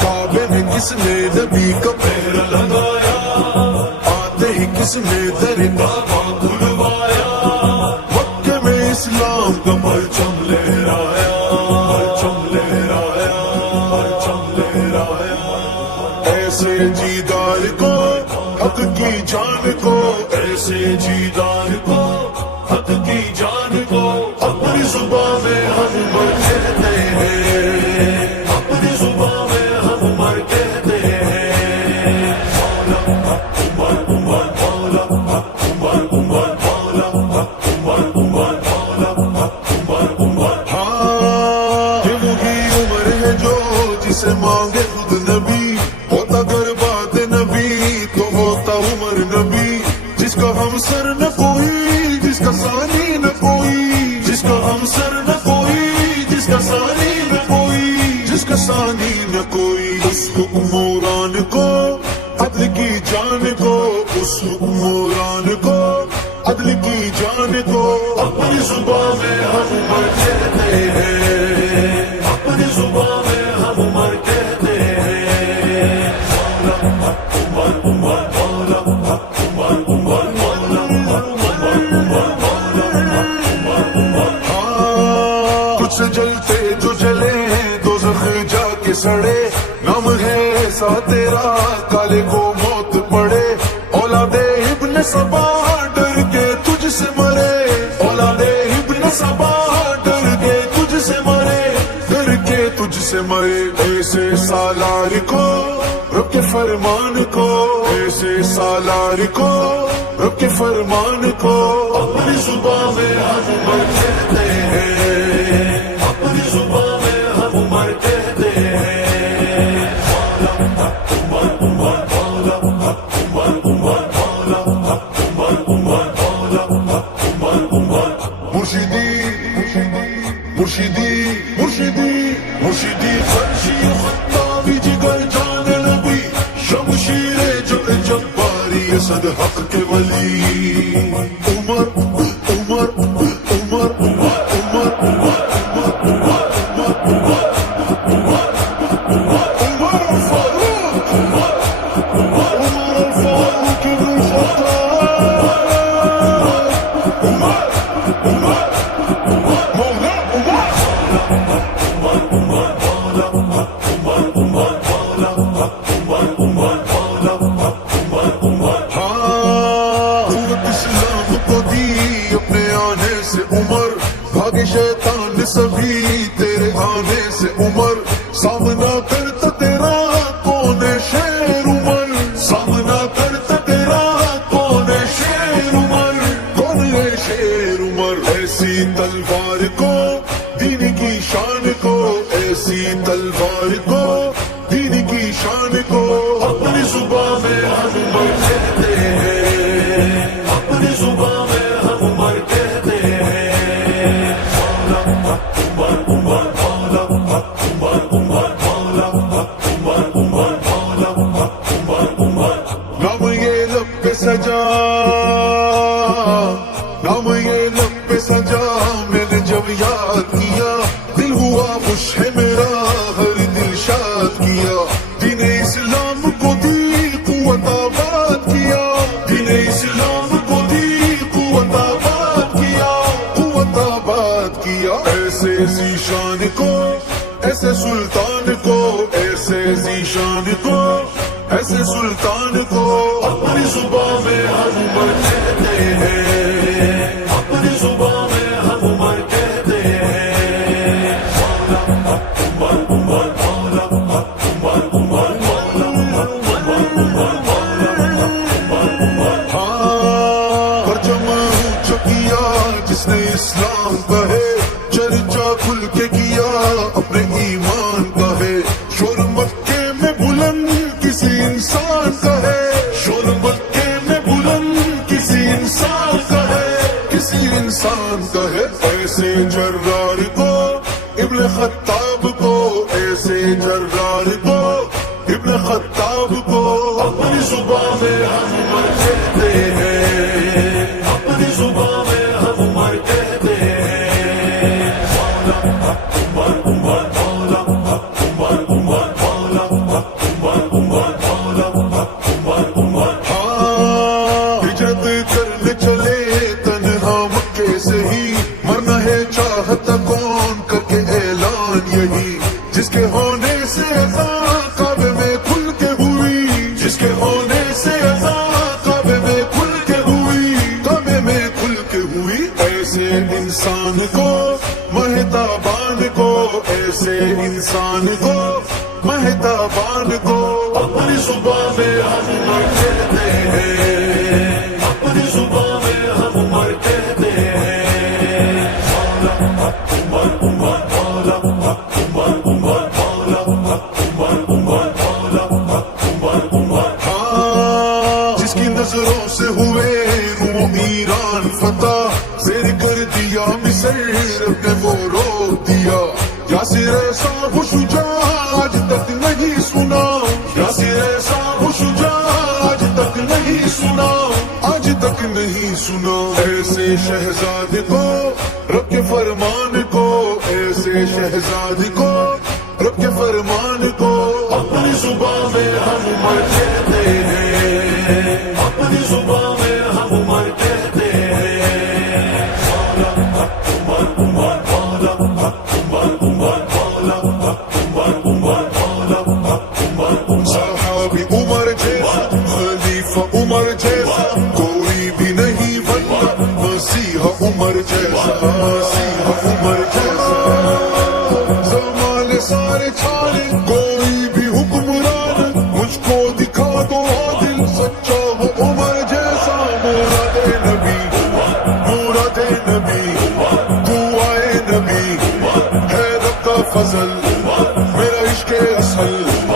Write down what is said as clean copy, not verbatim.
کعبے میں کس نے نبی کا پیر لگایا، آتے ہی کس نے درگاہ کھلوایا، مکے میں اسلام کا پرچم لہرایا، پرچم لہرایا، پرچم لہرایا۔ ایسے جیدار کو حق کی جان کو، ایسے جیدار کو حق کی جان کو، اپنی زبان میں ہم مر کہتے ہیں، اپنی زبان میں ہم مر کہتے ہیں، مولا حق عمر عمر، مولا حق عمر عمر، مولا حق عمر عمر، مولا حق عمر عمر۔ ہاں یہ وہی عمر ہے جو جسے مانگے خود نبی، ہوتا گر بات نبی تو ہوتا عمر نبی، جس کا ہم سر نہ کوئی، جس کا ثانی نہ کوئی، جس کا ہم سر نہ کوئی، جس کا ثانی نہ کوئی، جس کا ثانی نہ کوئی۔ اس حکمران کو عدل کی جان کو، اس حکمران کو عدل کی جان کو، اپنی زبان میں ہم عمر کہتے ہیں، اپنی زبان میں ہم عمر کہتے ہیں، مولا حق عمر عمر، مولا حق عمر عمر، مولا حق عمر عمر، مولا حق عمر عمر۔ ہاں کچھ سے جلتے جو جلے دوزخ جا کے سڑے، نام ہے ایسا تیرا کالے کو موت پڑے، اولاد ابن سبا ڈر کے تجھ سے مرے، اولاد ابن سبا ڈر کے تجھ سے مرے، ڈر کے تجھ سے مرے۔ ایسے سالار کو رب کے فرمان کو، ایسے سالار کو رب کے فرمان کو، اپنی زبان میں ہم عمر کہتے ہیں، اپنی زبان میں ہم عمر کہتے ہیں، مولا حق عمر عمر، مولا حق عمر عمر، مولا حق عمر عمر، مولا حق عمر عمر۔ مرشدی مرشدی مرشدی مرشدی فرشی خطابی جگر جان نبی، شمشیر جب جباری اسد حق کے ولی، عمر عمر عمر عمر عمر عمر عمر عمر عمر عمر عمر الفاروق، عمر الفاروق بن الخطاب، عمر عمر مولا عمر، عمر عمر مولا حق عمر عمر، مولا حق عمر عمر، مولا حق عمر عمر۔ ہاں قوت اسلام کو دی اپنے آنے سے عمر، بھاگے شیطان سبھی تیرے آنے سے عمر، سامنا کرتا تیرا کون شیر عمر، سامنا کرتا تیرا کون شیر عمر، کون ہے شیر عمر۔ ایسی تلوار کو دین کی شان کو، ایسی تلوار کو دین کی شان کو، اپنی زبان میں ہم عمر کہتے ہیں، اپنی زبان میں ہم عمر کہتے ہیں، مولا حق عمر عمر، مولا حق عمر عمر، مولا حق عمر عمر، مولا حق عمر عمر۔ نام یہ لب پہ سجا، نام یہ لب پہ سجا، میں نے جب یاد کیا دل ہوا خوش ہے میرا، ہر دل شاد کیا، دین اسلام کو دی قوت آباد کیا، دین اسلام کو دی قوت آباد کیا، قوت آباد کیا۔ ایسے ذیشان کو، ایسے سلطان کو، ایسے ذیشان کو، ایسے سلطان کو، اپنی زبان میں ہم عمر کہتے ہیں، اپنی زبان میں ہم عمر کہتے ہیں، مولا حق عمر عمر، مولا حق عمر عمر، مولا حق عمر عمر، مولا حق عمر عمر۔ ہاں پرچم اونچا کیا جس نے اسلام کا ہے، چرچا کھل کے کیا اپنے ایمان کا ہے، شور مکے میں بلند کسی انسان کا ہے، شور مکے میں بلند کسی انسان کا ہے، کسی انسان کا ہے۔ ایسے جرار کو ابن خطاب کو، ایسے جرار کو ابن خطاب کو، اپنی زبان میں ہم ہجرت کرنے چلے تنہا مکے سے ہی، مرنا ہے چاہتا کون کر کے اعلان یہی، جس کے ہونے سے اذان کعبے میں کھل کے ہوئی، جس کے ہونے سے اذان کعبے میں کھل کے ہوئی، کعبے میں کھل کے ہوئی۔ ایسے انسان کو مہتابان کو، ایسے انسان کو مہتابان کو اپنی صبح میں ہم عمر کہتے ہیں، اپنی صبح میں ہم عمر کہتے ہیں۔ مولا عمر عمر مولا عمر عمر مولا عمر عمر مولا عمر عمر۔ جس کی نظروں سے ہوئے روم ایران فتح، زیر کر دیا مصر نے وہ روک دیا۔ یاسر ایسا وہ شجاع آج تک نہیں سنا، یاسر ایسا وہ شجاع آج تک نہیں سنا، آج تک نہیں سنا۔ ایسے شہزاد کو رب کے فرمان کو، ایسے شہزاد کو رب کے فرمان کو اپنی صبح میں ہم عمر کہتے ہیں، اپنی صبح میں ہم عمر کہتے ہیں۔ مولا عمر عمر مولا عمر عمر مولا عمر عمر مولا عمر۔ صحابی عمر جیسا، خلیفہ عمر جیسا کوئی بھی نہیں بنتا، مسیحا عمر جیسا، مسیحا عمر جیسا۔ زمال سارے چھاڑے کوئی بھی حکمران، مجھ کو دکھا دو عادل سچا وہ عمر جیسا۔ مراد نبی مراد نبی تو آئے نبی، ہے رب کا فضل میرا عشق اصل۔